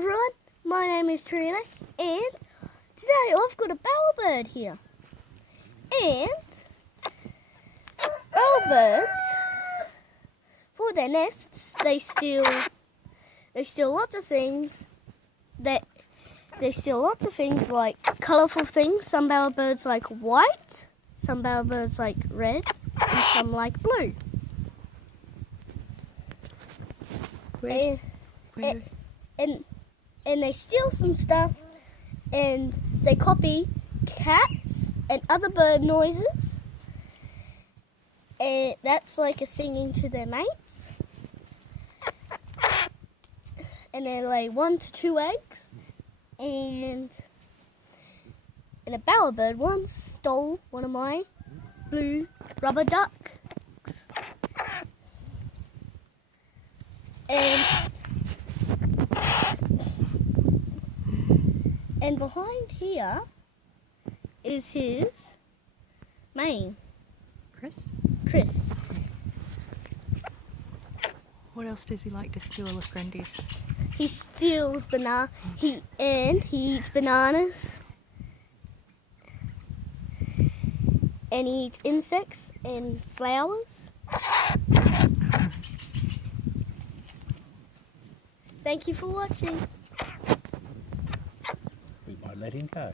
everyone, my name is Torino and today I've got a bowerbird here. And bowerbirds, for their nests, they steal lots of things. They steal lots of things like colourful things. Some bowerbirds like white, some bowerbirds like red, and some like blue. And they steal some stuff and they copy cats and other bird noises, and that's like a singing to their mates. And they lay 1 to 2 eggs, and a bowerbird once stole one of my blue rubber ducks. And behind here is his mane. Chris. What else does he like to steal of Grandy's? He steals he eats bananas. And he eats insects and flowers. Thank you for watching. We might let him go.